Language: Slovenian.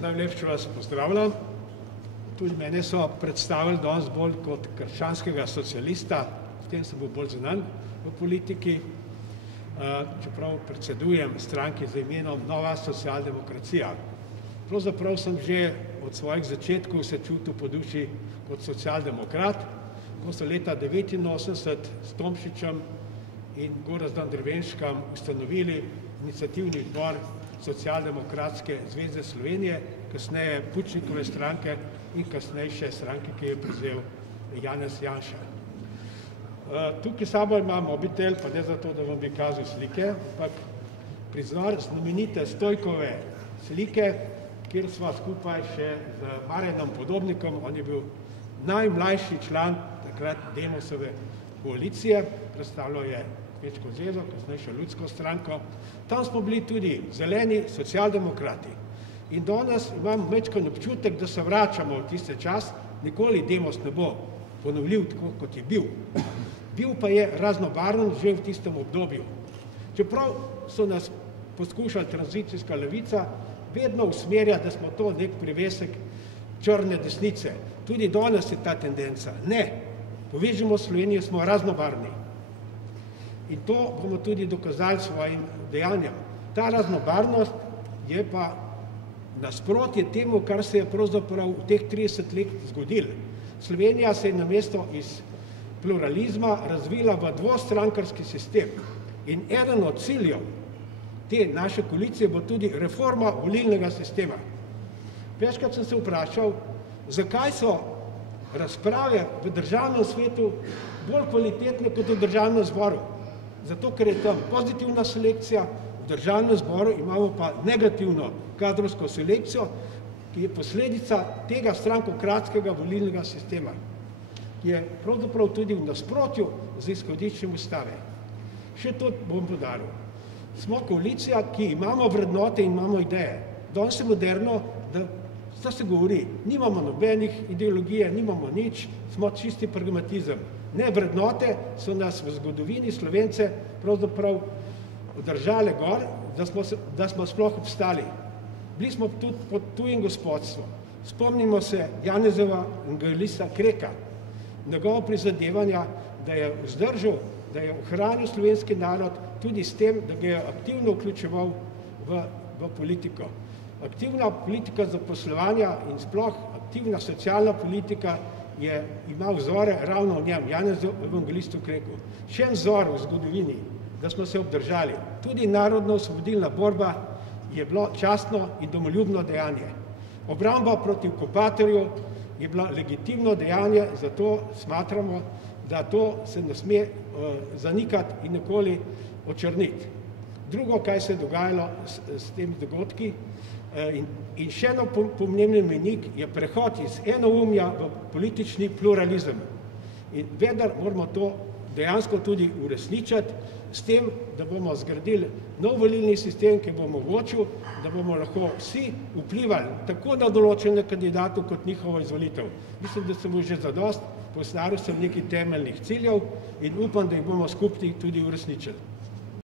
Najlepše vas pozdravljam. Tudi mene so predstavili danes bolj kot krščanskega socialista, s tem sem bil bolj znan v politiki, čeprav predsedujem stranki z imenom Nova socialdemokracija. Pravzaprav sem že od svojih začetkov se čutil po duši kot socialdemokrat, ko so leta 1989 s Tomšičem in Gorazdan Drvenškom ustanovili iniciativni odbor Socialdemokratske zveze Slovenije, kasneje Pučnikove stranke in kasnejše stranke, ki je prevzel Janez Janša. Tukaj sabo imam mobitel, pa ne zato, da vam bi kazal slike, ampak prizor znamenite Stojkove slike, kjer sva skupaj še z Marjanom Podobnikom, on je bil najmlajši član takrat Demosove koalicije, predstavljal je Kmečko zvezo, kasnejšo Ljudsko stranko. Tam smo bili tudi zeleni socialdemokrati. In danes imam majčken občutek, da se vračamo v tiste čas, nikoli Demos ne bo ponovljiv tako, kot je bil. Bil pa je raznobarven že v tistem obdobju. Čeprav so nas poskušali tranzicijska levica vedno usmerjati, da smo to nek privesek črne desnice. Tudi danes je ta tendenca. Ne, povežimo Slovenijo, smo raznobarni. In to bomo tudi dokazali svojim dejanjem. Ta raznobarnost je pa nasprotje temu, kar se je pravzaprav v teh 30 let zgodilo. Slovenija se je namesto iz pluralizma razvila v dvostrankarski sistem. In eden od ciljev te naše koalicije bo tudi reforma volilnega sistema. Večkrat sem se vprašal, zakaj so razprave v državnem svetu bolj kvalitetne kot v državnem zboru. Zato, ker je tam pozitivna selekcija, v državnem zboru imamo pa negativno kadrovsko selekcijo, ki je posledica tega strankokratskega volilnega sistema, ki je pravzaprav tudi v nasprotju z izhodiščem ustave. Še to bom podaril. Smo koalicija, ki imamo vrednote in imamo ideje. Danes je moderno, da se govori, nimamo nobenih ideologije, nimamo nič, smo čisti pragmatizem. Ne, vrednote so nas v zgodovini Slovence pravzaprav držale gor, da smo sploh obstali. Bili smo tudi pod tujim gospodstvom. Spomnimo se Janezova evangelista Kreka, njegovo prizadevanja, da je vzdržal, da je ohranil slovenski narod tudi s tem, da ga je aktivno vključeval v politiko. Aktivna politika zaposlovanja in sploh aktivna socialna politika ima vzore ravno v njem, Janezu evangelistu Kreku. Še en vzor v zgodovini, da smo se obdržali. Tudi narodno-osvobodilna borba je bilo častno in domoljubno dejanje. Obramba proti okupatorju je bila legitimno dejanje, zato smatramo, da to se ne sme zanikati in nikoli očrniti. Drugo, kaj se je dogajalo s temi dogodki, in še eno pomemben mejnik je prehod iz enoumja v politični pluralizem. In vendar moramo to dejansko tudi uresničiti s tem, da bomo zgradili nov volilni sistem, ki bo omogočil, da bomo lahko vsi vplivali tako na določene kandidatov kot njihovo izvolitev. Mislim, da se bo že zadost, postavil sem nekaj temeljnih ciljev in upam, da jih bomo skupaj tudi uresničili.